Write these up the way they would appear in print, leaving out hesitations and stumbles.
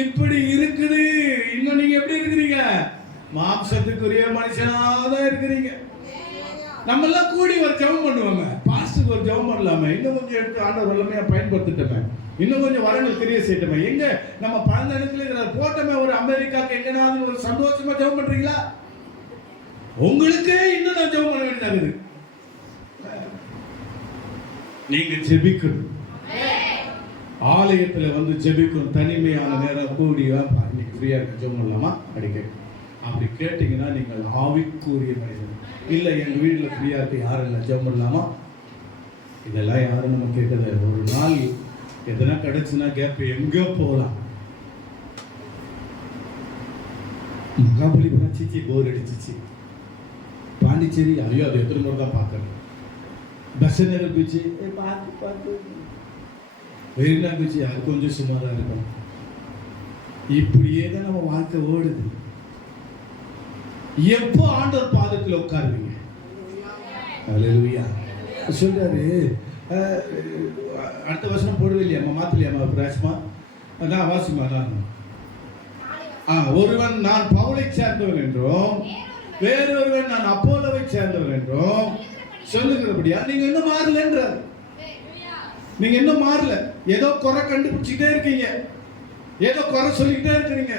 இப்படி இருக்குது. இன்னும் நீங்க எப்படி இருக்கிறீங்க? மாம்சத்துக்குரிய மனுஷனாதான் இருக்கிறீங்க. நம்ம எல்லாம் கூடி ஒரு ஜெபம் பண்ணுவாங்க. பாஸ்டருக்கு ஒரு ஜெபம் பண்ணலாமே, இன்னும் கொஞ்சம் எடுத்து ஆண்டவர் எல்லாமே பயன்படுத்திட்டோமே, இன்னும் கொஞ்சம் வரங்கள் தெரிய செய்யட்டோமே. எங்க நம்ம பல இடத்துல போட்டோமே, ஒரு அமெரிக்காவுக்கு எங்கனாவது ஒரு சந்தோஷமா ஜெபம் பண்றீங்களா? உங்களுக்கே இன்னும் நான் ஜெபம் பண்ண வேண்டியது. நீங்க ஜெபிக்கணும், ஆலயத்துல வந்து ஜெபிக்கணும். தனிமையான நேரம் கூடியா இன்னைக்கு ஃப்ரீயா இருக்க ஜெபம் பண்ணலாமா அடிக்க அப்படி கேட்டீங்கன்னா நீங்கள் ஆவிக்குரிய மனிதன். இல்ல எங்க வீட்டுல ஃப்ரீயா இருக்கு, யாரும் இல்லை, ஜெபம் பண்ணலாமா? இதெல்லாம் யாரும் நம்ம கேட்கல. ஒரு நாள் எதனா கிடைச்சுன்னா கேப் எங்க போகலாம்? மகாபலிபுரம் சிச்சி போர் அடிச்சிச்சு. பாண்டிச்சேரி ஐயோ அது எத்தனை முறை தான் பார்க்கணும். பஸ் நேரம் போச்சு பார்த்து பார்த்து வெயிலா போச்சு, அது கொஞ்சம் சுமாராக இருக்கும். இப்படியே தான் நம்ம வாழ்க்கை ஓடுது. எப்போ ஆண்டவர் பாதத்தில் உட்காருவீங்க? அல்லேலூயா சொல்றாரு. அடுத்த வருஷம் போடவே இல்லையாம்மா, மாத்தலையாம்மா ராஜ்மா? நான் வாசிமா. நான் ஒருவன் நான் பவுலை சேர்ந்தவன் என்றும் வேறொருவன் நான் அப்போலோவை சேர்ந்தவன் என்றும் சொல்லுகிறபடியா நீங்க இன்னும் மாறலன்றார். நீங்க இன்னும் மாறல. ஏதோ குறை கண்டுபிடிச்சிட்டே இருக்கீங்க, ஏதோ குறை சொல்லிக்கிட்டே இருக்கிறீங்க.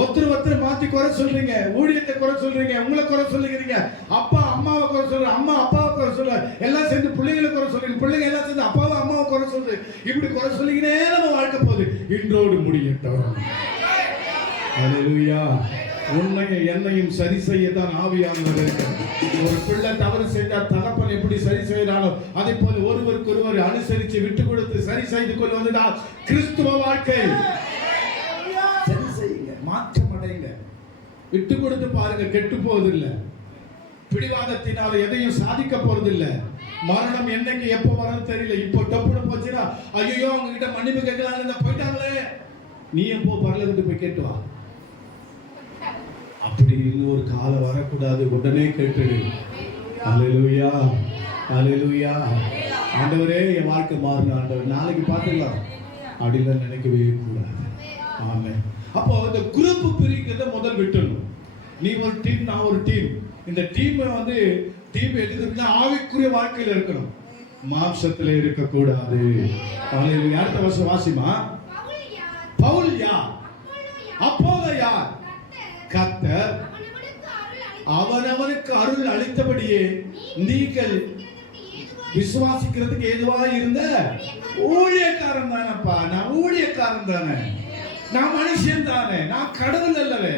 ஒருத்தர் மாத்தி குறை சொல்றீங்க, ஊழியத்தை குறை சொல்றீங்க, உங்களை குறை சொல்லிக்கிறீங்க, அப்பா அம்மாவை குறை சொல்ற, அம்மா அப்பாவை குறை சொல்ற, எல்லாம் சேர்ந்து பிள்ளைகளை குறை சொல்றீங்க, பிள்ளைங்க எல்லாம் சேர்ந்து அப்பாவை அம்மாவை குறை சொல்றது. இப்படி குறை சொல்லிக்கினே நம்ம வாழ்க்கை போகுது. இன்றோடு முடியட்டும். அல்லேலூயா. உன்னையும் என்னையும் சரி செய்யத்தான் ஆவியானவர். ஒரு பிள்ளை தவறு செய்தால் தகப்பன் எப்படி சரி செய்யறானோ அதே போல ஒருவருக்கு ஒருவர் அனுசரித்து விட்டு கொடுத்து சரி செய்து கொள்வதுதான் கிறிஸ்துவ வாழ்க்கை. சரி செய்யுங்க, மாற்றம் அடைங்க, விட்டு கொடுத்து பாருங்க, கெட்டு போவதில்லை. பிடிவாதத்தினால எதையும் சாதிக்க போறதில்லை. மரணம் என்னைக்கு எப்போ வரும் தெரியல. இப்போ டப்புனு போச்சுன்னா ஐயோ அவங்க கிட்ட மன்னிப்பு கேட்கலாம் போயிட்டாங்களே, நீ எப்போ பரலோகத்துக்கு போய் கேட்டு வா. அப்படி இன்னொரு காலம் வரக்கூடாது, உடனே கேட்டுடு. அல்லேலூயா அல்லேலூயா. ஆண்டவரே என் வாழ்க்கை மாறின ஆண்டவர், நாளைக்கு பார்த்துக்கலாம் அப்படிலாம் நினைக்கவே கூடாது. ஆமென். அப்போ இந்த குரூப் பிரிக்கிறத முதல் விட்டுணும். நீ ஒரு டீம், நான் ஒரு டீம். இந்த டீம் வந்து டீம் எதுக்குன்னா ஆவிக்குரிய வாழ்க்கையில இருக்கணும், மாம்சத்துல இருக்கக்கூடாது. அல்லேலூயா. அடுத்த வருஷம் வாசிமா. பவுல் யார்? அப்போலோ யார்? கர்த்தர் அவனவனுக்கு அருள் அளித்தபடியே நீங்கள் விசுவாசிக்கிறதுக்கு ஏதுவா இருந்த ஊழியக்காரன் தானப்பா. நான் ஊழியக்காரன் தானே, நான் மனுஷன் தானே, நான் கடவுள் அல்லவே.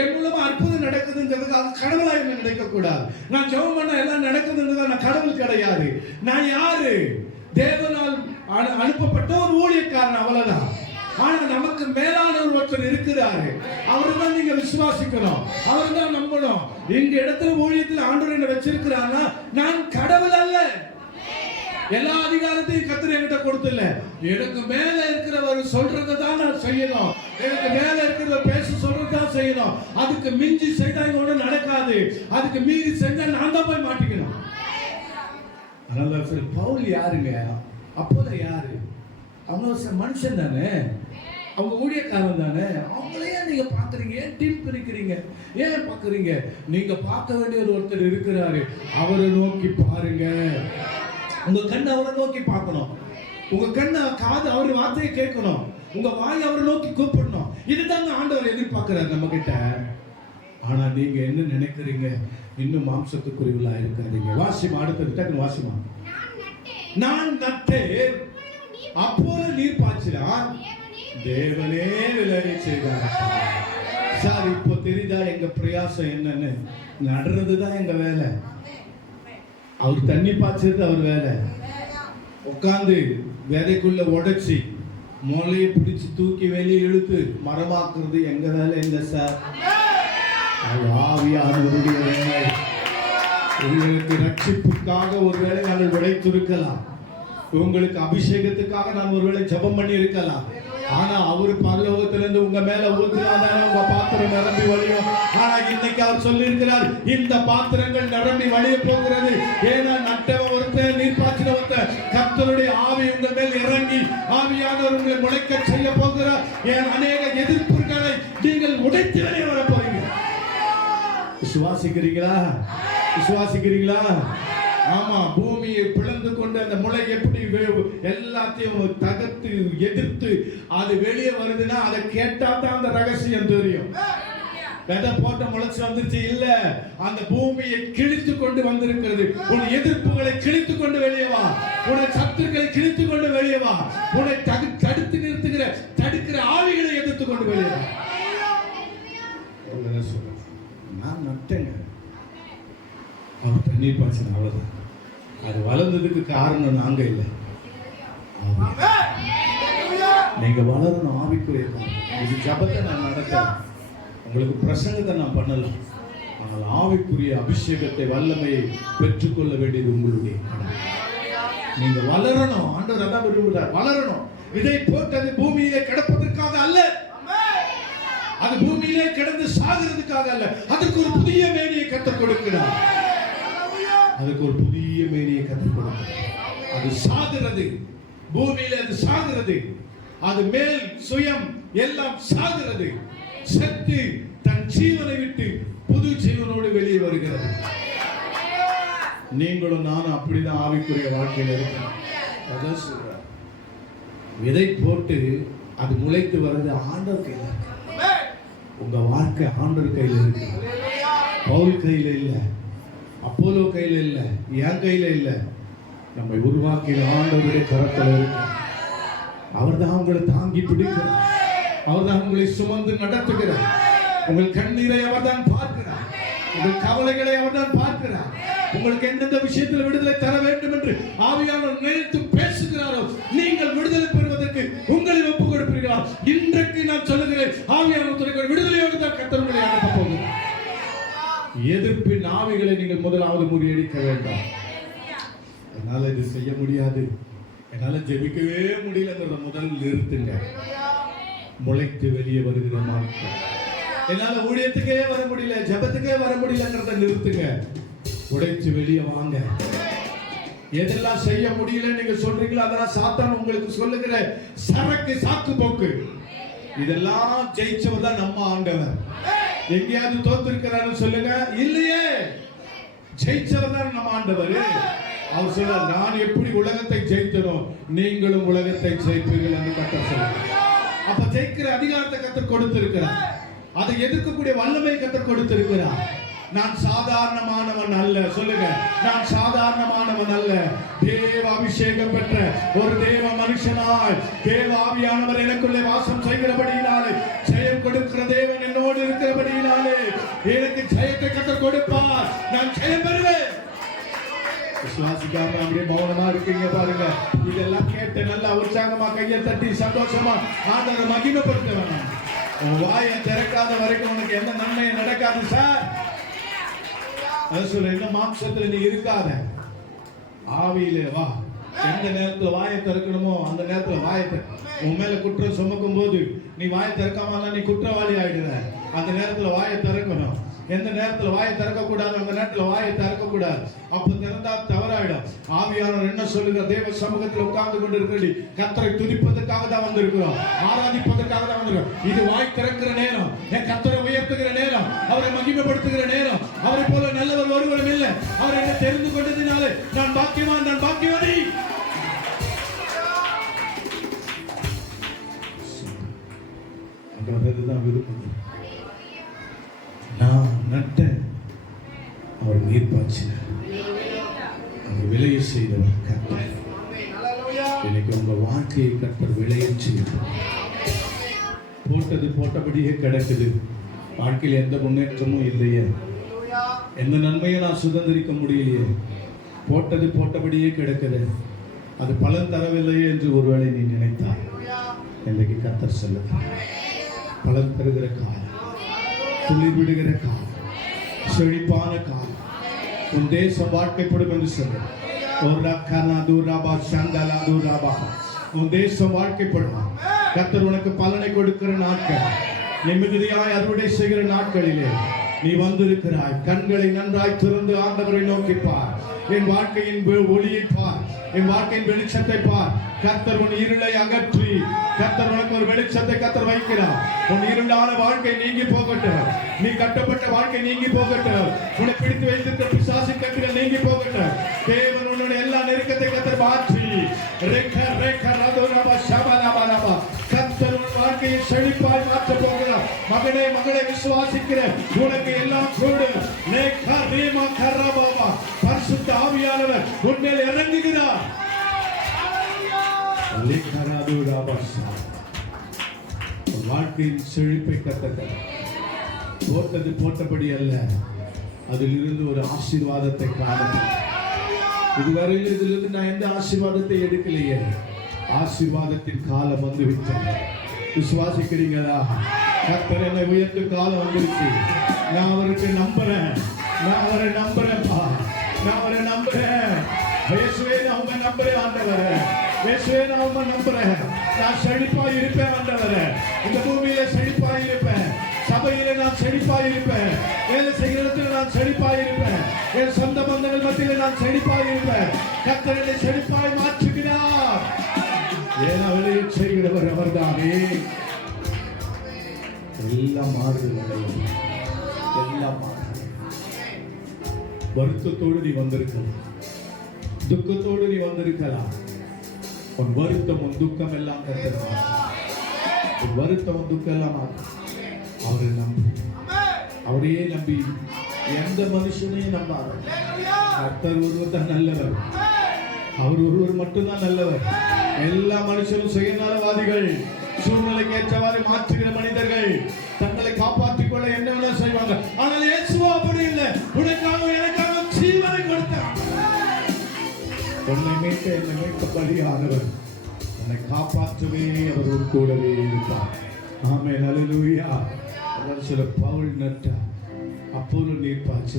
என் மூலமா அற்புதம் நடக்குதுங்கிறது அது கடவுளாக என்ன நினைக்க கூடாது. நான் ஜெபம் பண்ண எல்லாம் நடக்குதுங்கிறது நான் கடவுள் கிடையாது. நான் யாரு? தேவனால் அனுப்பப்பட்ட ஒரு ஊழியக்காரன், அவ்வளவுதான். ஆனா நமக்கு மேலான ஒருத்தர் இருக்கிறாரு, அவர்தான் நீங்க விசுவாசிக்கணும், அவர்தான் நம்பணும். இந்த இடத்துல ஊழியத்தில் ஆண்டவர் என்ன வச்சிருக்கிறான்னா நான் கடவுள் அல்ல. எல்லா அதிகாரத்தையும் கர்த்தர் என்கிட்ட கொடுத்துல. எனக்கு மேல இருக்கிறவர் சொல்றதான் நான் செய்யணும், எனக்கு மேல இருக்கிறவர் பேச சொல்றதான் செய்யணும். அதுக்கு மிஞ்சி செய்தா ஒன்றும் நடக்காது, அதுக்கு மீறி செஞ்சா நான் தான் போய் மாட்டிக்கணும். அதனால பவுல் யாருங்க? அப்போலோ யாரு? அவங்க மனுஷன் தானே, அவங்க ஊழியக்காரன் தானே. அவங்களையே நீங்க பாக்குறீங்க, ஏன் டீம் பிரிக்கிறீங்க? ஏன் பாக்குறீங்க? நீங்க பார்க்க வேண்டிய ஒருத்தர் இருக்கிறாரு, அவரை நோக்கி பாருங்க. உங்க கண்ணு அவரை நோக்கி பார்க்கணும், உங்க கண்ணு காது அவர் வார்த்தையை கேட்கணும், உங்க வாய் அவரை நோக்கி கூப்பிடணும். இதுதாங்க ஆண்டவர் எதிர்பார்க்கிறார் நம்ம கிட்ட. ஆனா நீங்க என்ன நினைக்கிறீங்க? இன்னும் மாம்சத்துக்குரியவளா இருக்காதீங்க. வாசிமா, அடுத்தது டக்குனு வாசிமா. நான் நட்டேன், அப்போலோ நீர் பாய்ச்சினார், தேவனே விளைய செய்தார். சார் இப்போ தெரியுதா எங்க பிரயாசம் என்னன்னு? நடுறதுதான் எங்க வேலை, அவர் தண்ணி பாய்ச்சது அவர் வேலை. உட்காந்து விதைக்குள்ள உடைச்சி முளையை பிடிச்சி தூக்கி வெளியே இழுத்து மரமாக்குறது எங்க வேலை இல்லை சார். ஆவியானவருடைய வேலை. உங்களுக்கு ரட்சிப்புக்காக ஒருவேளை நாங்கள் உடைத்திருக்கலாம், உங்களுக்கு அபிஷேகத்துக்காக நான் ஒருவேளை ஜெபம் பண்ணி இருக்கலாம். ஆனா அவரு பரலோகத்திலிருந்து உங்க மேல ஊத்துனாதானே உங்க பாத்திரம் நிரம்பி வழியும். ஆனா இன்னைக்கு அவர் சொல்லி இருக்கிறார், இந்த பாத்திரங்கள் நிரம்பி வழிய போகிறது. ஏன்னா நட்டவன் ஒருத்தர், நீர் பாய்ச்சின ஒருத்தர். கர்த்தருடைய ஆவி உங்க மேல் இறங்கி ஆவியான ஆண்டவர் உங்களை முளைக்க செய்ய போகிறார். என் அநேக எதிர்ப்புகளை நீங்கள் உடைத்து வெளியே வர போறீங்க. விசுவாசிக்கிறீங்களா? விசுவாசிக்கிறீங்களா? ஆமா, பூமியை பிளந்து கொண்டு அந்த முளை எப்படி எல்லாத்தையும் தகர்த்து எதிர்த்து அது வெளியே வருதுன்னா அதை கேட்டா தான் அந்த ரகசியம் தெரியும். விதை போட்ட முளைச்சு வந்துருச்சு இல்ல, அந்த பூமியை கிழித்து கொண்டு வந்திருக்கிறது. உன் எதிர்ப்புகளை கிழித்து கொண்டு வெளியே வா, உன்னை சத்துருக்களை கிழித்து கொண்டு வெளியே வா, உன்னை தடுத்து நிறுத்துகிற தடுக்கிற ஆவிகளை எதிர்த்து கொண்டு வெளியே வா. நான் நட்டேங்க, அவர் தண்ணீர் பாய்ச்சல், அவ்வளவுதான். அது வளர்ந்ததுக்கு காரணம் நாங்க இல்லை, நீங்க வளரணும். ஆவிக்குரிய இது ஜபத்தை நான் நடக்கிறேன், உங்களுக்கு பிரசங்கத்தை நான் பண்ணலாம். ஆனால் ஆவிக்குரிய அபிஷேகத்தை வல்லமையை பெற்றுக்கொள்ள வேண்டியது உங்களுடைய கடமை. நீங்க வளரணும். ஆண்டவர் அதான் விரும்புகிறார், வளரணும். விதை போட்டது பூமியிலே கிடப்பதற்காக அல்ல, அது பூமியிலே கிடந்து சாகிறதுக்காக அல்ல. அதுக்கு ஒரு புதிய மேனியை கற்றுக் கொடுக்கிறார். அதுக்கு ஒரு புதிய மேனியை கற்றுக் கொடுக்கிறார். அது சாகிறது, பூமியில அது சாகிறது, அது மேல் சுயம் எல்லாம் சாகிறது, செத்து தன் ஜீவனை விட்டு புது ஜீவனோடு வெளியே வருகிறது. நீங்களும் நானும் அப்படிதான் ஆவிக்குரிய வாழ்க்கையில் இருக்கிறோம். அதான் சொல்றார், விதை போட்டு அது முளைத்து வர்றது ஆண்டவர் கையில் இருக்கு. உங்க வாழ்க்கை ஆண்டவர் கையில் இருக்கு. பவுல் கையில் இல்ல, அப்போலோ கையில் இல்ல, என் கையில இல்ல. நம்மை உருவாக்கிய ஆண்டவருடைய கரத்தில் இருக்கு. அவர் தான் உங்களை தாங்கி பிடிக்கிறார், அவர் தான் உங்களை சுமந்து நடத்துகிறார். உங்கள் கண்ணீரை அவர் தான் பார்க்கிறார், உங்கள் கவலைகளை அவர் தான் பார்க்கிறார். உங்களுக்கு எந்தெந்த விஷயத்தில் விடுதலை தர வேண்டும் என்று ஆவியானவர் நினைத்து பேசுகிறாரோ நீங்கள் விடுதலை பெறுவதற்கு உங்களை ஒப்புக் கொடுப்பீர்களா? இன்றைக்கு நான் சொல்லுகிறேன், ஆவியானவர் விடுதலையோடு தான் கர்த்தர் உங்களை அனுப்ப போகிறார். எதிர்ப்பின் ஆவிகளை நீங்கள் முதலாவது முறியடிக்க வேண்டாம். என்னால இது செய்ய முடியாது, என்னால ஜெபிக்கவே முடியலங்கிறத முதல் நிறுத்துங்க. முளைத்து வெளியே வருகிற நாட்கள், என்னால ஊழியத்துக்கே வர முடியல, ஜெபத்துக்கே வர முடியலங்கிறத நிறுத்துங்க. உடைச்சு வெளியே வாங்க. எதெல்லாம் செய்ய முடியல நீங்க சொல்றீங்களோ அதெல்லாம் சாத்தான் உங்களுக்கு சொல்லுகிற சரக்கு, சாக்கு போக்கு. இதெல்லாம் ஜெயிச்சவர் தான் நம்ம ஆண்டவர். எங்கேயாவது தோத்திருக்கிறாரு சொல்லுங்க, இல்லையே. ஜெயிச்சவர் தான் நம்ம ஆண்டவர். அவர் சொல்றார், நான் எப்படி உலகத்தை ஜெயித்தனோ நீங்களும் உலகத்தை ஜெயிப்பீர்கள் என்று கர்த்தர் சொல்றார். அப்ப ஜெயிக்கிற அதிகாரத்தை கர்த்தர் கொடுத்திருக்கிறார், அதை எதிர்க்கக்கூடிய வல்லமை கர்த்தர் கொடுத்திருக்கிறார். நான் சாதாரணமானவன் அல்ல, சொல்லுங்க, நான் சாதாரணமானவன் அல்ல. தேவ அபிஷேகம் பெற்ற ஒரு தேவ மனுஷனாய் தேவ ஆவியானவர் எனக்குள்ளே வாசம் செய்கிறபடியினாலே, ஜெயம் கொடுக்கிற தேவன் என்னோடு இருக்கிறபடியினாலே எனக்கு ஜெயத்தை கர்த்தர் கொடுப்பார். நான் ஜெயம் பெறுவேன். விசுவாசிக்காம அப்படியே மௌனமா இருக்கீங்க பாருங்க. இதெல்லாம் கேட்டு நல்லா உற்சாகமா கையை தட்டி சந்தோஷமா ஆண்டவரை மகிமைப்படுத்த வேணாம். உன் வாயை திறக்காத வரைக்கும் உனக்கு எந்த நன்மையும் நடக்காது சார். அது சொல்ற, இந்த மாம்சத்துல நீ இருக்காத, ஆவியிலே வா. எந்த நேரத்துல வாயை திறக்கணுமோ அந்த நேரத்துல வாயை உன் மேல குற்றம் சுமக்கும் போது நீ வாயை திறக்காம நீ குற்றவாளி ஆயிடுற. அந்த நேரத்துல வாயை திறக்கணும். எந்த நேரத்துல வாயை திறக்க கூடாது அந்த நேரத்துல வாயை திறக்க கூடாது. அப்ப திறந்தா தவறாயிடும். ஆவியானவர் என்ன சொல்லுங்க, தேவ சமூகத்தில் உட்கார்ந்து கொண்டு இருக்கிற கர்த்தரை துதிப்பதற்காக தான் வந்திருக்கிறோம், ஆராதிப்பதற்காக தான் வந்திருக்கிறோம். இது வாய் திறக்கிற நேரம், என் கர்த்தரை உயர்த்துகிற நேரம், அவரை மகிமைப்படுத்துகிற நேரம். அவரை போல நல்லவர் ஒருவரும் இல்லை. அவர் என்ன தெரிந்து கொண்டதினாலே நான் பாக்கியவான், நான் பாக்கியவானி. அதுதான் விருப்பம். நான் நட்ட அவர் நீர் பாய்ச்சினார், அவர் விளைய செய்தவர் கர்த்தர். இன்னைக்கு உங்க வாழ்க்கையை கர்த்தர் விளைய செய்யும். போட்டது போட்டபடியே கிடக்குது, வாழ்க்கையில் எந்த முன்னேற்றமும் இல்லையே, எந்த நன்மையை நான் சுதந்திரிக்க முடியலையே, போட்டது போட்டபடியே கிடக்குது, அது பலன் தரவில்லையே என்று ஒருவேளை நீ நினைத்தாய். இன்றைக்கு கர்த்தர் சொல்லுகிறார், பலன் தருகிற காலம், துளிர் விடுகிற காலம், செழிப்பான காலம், உன் தேசம் வாழ்க்கைப்படும் என்று சொல்ல. உன் தேசம் வாழ்க்கைப்படும். கர்த்தர் உனக்கு பலனை கொடுக்கிற நாட்கள், நிம்மதியாய் அறுவடை செய்கிற நாட்களிலே நீ வந்திருக்கிறாய். கண்களை நன்றாய் திறந்து ஆண்டவரை நோக்கி பார், என் வாழ்க்கையின் ஒளியை பார், என் வாழ்க்கையின் வெளிச்சத்தை பார். கர்த்தர் உன் இருளை அகற்றி, கர்த்தர் உனக்கு ஒரு வெளிச்சத்தை கர்த்தர் வைக்கிறார். உன் இருளான வாழ்க்கை நீங்கி போகட்டும். நீ கட்டப்பட்ட வாழ்க்கை நீங்கி போகட்டும். உன்னை பிடித்து வைத்திருக்கிற பிசாசு கட்டுகள் நீங்கி போகட்டும். தேவன் உன்னுடைய எல்லா நெருக்கத்தை கர்த்தர் மாற்றி கர்த்தர் உன் வாழ்க்கையை செழிப்பாய் மாற்ற போகிறார். மகனே மகளை விசுவாசிக்கிற உனக்கு எல்லாம் கூடு. பரிசுத்த ஆவியானவர் உன்மேல் இறங்குகிறார். வாழ்க்கையின் செழிப்பை கத்தட்ட போட்டது போட்டபடி அல்ல, அதிலிருந்து ஒரு ஆசீர்வாதத்தை காணும். இதுவரையில் இதிலிருந்து நான் எந்த ஆசீர்வாதத்தை எடுக்கலையே. ஆசீர்வாதத்தின் காலம் வந்து விட்டது. விசுவாசிக்கிறீங்களா? கர்த்தர் என்னை உயர்த்தும் காலம் வந்துருச்சு. நான் அவருக்கு நம்புறேன். நான் அவரை நம்புறேன்ப்பா. நான் அவரை நம்புறேன். இயேசுவே நான் உங்க நம்புறேன் ஆண்டவரே. இயேசுவே நான் உங்க நம்புறேன். நான் செழிப்பாய் இருப்பேன் ஆண்டவரே. இந்த பூமியில செழிப்பாய் இருப்பேன். சபையில நான் செழிப்பாய் இருப்பேன். வேலை செய்கிற இடத்துல நான் செழிப்பாய் இருப்பேன். என் சொந்த பந்தங்கள் மத்தியில் நான் செழிப்பாய் இருப்பேன். கர்த்தர் என்னை செழிப்பாய் மாற்றுகிறார். ஏன்னா வேலையை செய்கிறவர் அவர்தானே. எல்லாம் மாறுதல், எல்லாம் மாறுதல். வருத்தத்தோடு நீ வந்திருக்கலாம், துக்கத்தோடு நீ வந்திருக்கலாம். உன் வருத்தம் உன் துக்கம் எல்லாம் கர்த்தர் உன் வருத்தம் உன் துக்கம் எல்லாம் அவரை நம்பி, அவரையே நம்பி எந்த மனுஷனையும் நம்பாத. கர்த்தர் ஒருவர் தான் நல்லவர். அவர் ஒருவர் மட்டும்தான் நல்லவர். எல்லா மனுஷரும் சுயநலவாதிகள், சூழ்நிலைக்கு ஏற்றவாறு மாற்றுகிற மனிதர்கள், தங்களை காப்பாற்றிக் கொள்ள என்ன வேணா செய்வாங்க. ஆனால் இயேசுவோ அப்படி இல்லை. உனக்காக எனக்காக ஜீவனை கொடுத்தார். உன்னை மீட்க என்னை மீட்க பலியானவர். உன்னை காப்பாற்றவே அவர் ஒரு கூடவே இருப்பார். ஆமென், அல்லேலூயா. அவர் சில பவுல் நட்ட அப்போது நீர் பாய்ச்சி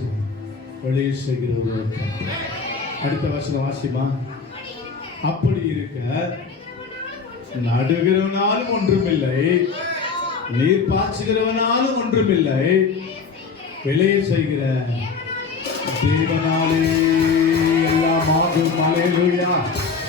வெளியே செய்கிற ஒரு அடுத்த வசனம் வாசிமா. அப்படி இருக்க நடுகிறவனாலும் ஒன்றுமில்லை, நீர் பாய்ச்சுகிறவனாலும் ஒன்றுமில்லை, விளைய செய்கிற தேவனாலே எல்லாம் ஆகும். அல்லேலூயா.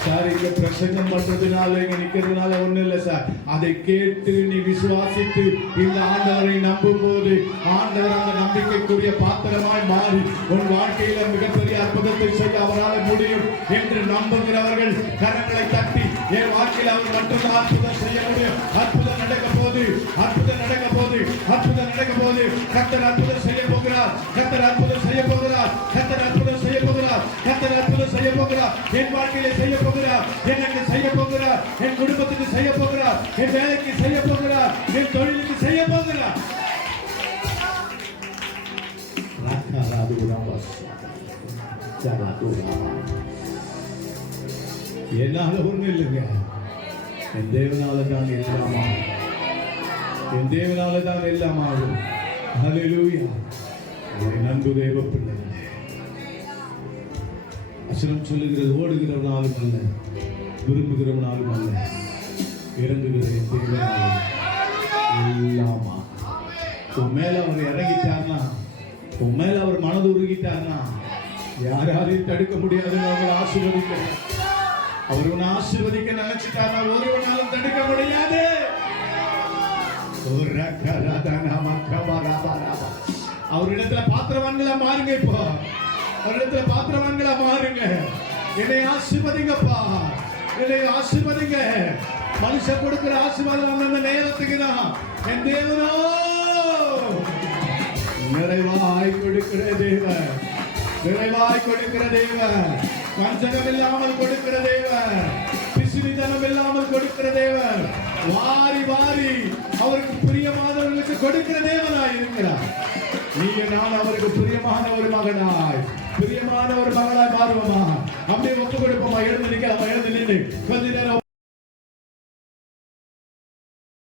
சார், இங்க பிரசங்கம் பண்றதுனால இங்க நிக்கிறதுனால ஒண்ணு இல்ல சார். அதை கேட்டு நீ விசுவாசித்து இந்த ஆண்டவரை நம்பும் போது ஆண்டவர் அந்த நம்பிக்கைக்குரிய பாத்திரமாய் மாறி உன் வாழ்க்கையில மிகப்பெரிய அற்புதத்தை செய்ய அவரால் முடியும் என்று நம்புகிறவர்கள் கரங்களை தட்டி என் வாழ்க்கையில் அவர் மட்டும்தான் அற்புதம் செய்ய முடியும். அற்புதம் நடக்க போது, அற்புதம் நடக்க போது, அற்புதம் நடக்க போது. கர்த்தர் அற்புதம் செய்ய போகிறார். கர்த்தர் அற்புதம் செய்ய போகிறார். கர்த்தர் அற்புதம் செய்ய போகிறார். கர்த்தர் அற்புதம் செய்ய போகிறார். என் வாழ்க்கையில செய்ய போகிறார். எனக்கு செய்ய போகிறார். என் குடும்பத்துக்கு செய்ய போகிறார். என் வேலைக்கு செய்ய போகிறார். என் தொழிலுக்கு செய்ய போகிறார். என்னால ஒண்ணு இல்லைங்க. என் தேவனால தான் எல்லாம் ஆகும். என் தேவனால தான் எல்லாம் ஆகும். ஹல்லேலூயா. நன்கு தேவ பிள்ளை வசனம் சொல்லுகிறது, ஓடுகிறவனாலும் அல்ல, விரும்புகிறவனாலும் அல்ல, இறங்குகிற எல்லாமா. உன் மேல அவர் இறங்கிட்டார்னா, உன் மேல அவர் மனது உருகிட்டார்னா யாராலையும் தடுக்க முடியாது. அவங்களை ஆசீர்வதிக்கிறார். அவர் உன்னை ஆசீர்வதிக்க நினைச்சிட்டார்னா ஒருவனாலும் தடுக்க முடியாது. அவரிடத்துல பாத்திரவான்களா மாறுங்க. இப்போ அவரிடத்துல பாத்திரவான்களா மாறுங்க. என்னை ஆசீர்வதிங்கப்பா, என்னை ஆசீர்வதிங்க. மனுஷன் கொடுக்கிற ஆசீர்வாதம் அந்த நேரத்துக்கு தான். என் தேவனோ நிறைவாய் கொடுக்கிற தேவன், நிறைவாய் கொடுக்கிற தேவன், வஞ்சகம் இல்லாமல் கொடுக்கிற தேவன், பிசினித்தனம் இல்லாமல் கொடுக்கிற தேவன், வாரி வாரி அவருக்கு பிரியமானவர்களுக்கு கொடுக்கிற தேவனாய் இருக்கிறார். நீங்க நான் அவருக்கு பிரியமான ஒரு மகனாய், பிரியமான ஒரு மகனாய் மாறுவோமா? அப்படியே ஒப்பு கொடுப்போமா? எழுந்து நிக்கலாம். எழுந்து நின்று கொஞ்ச நேரம்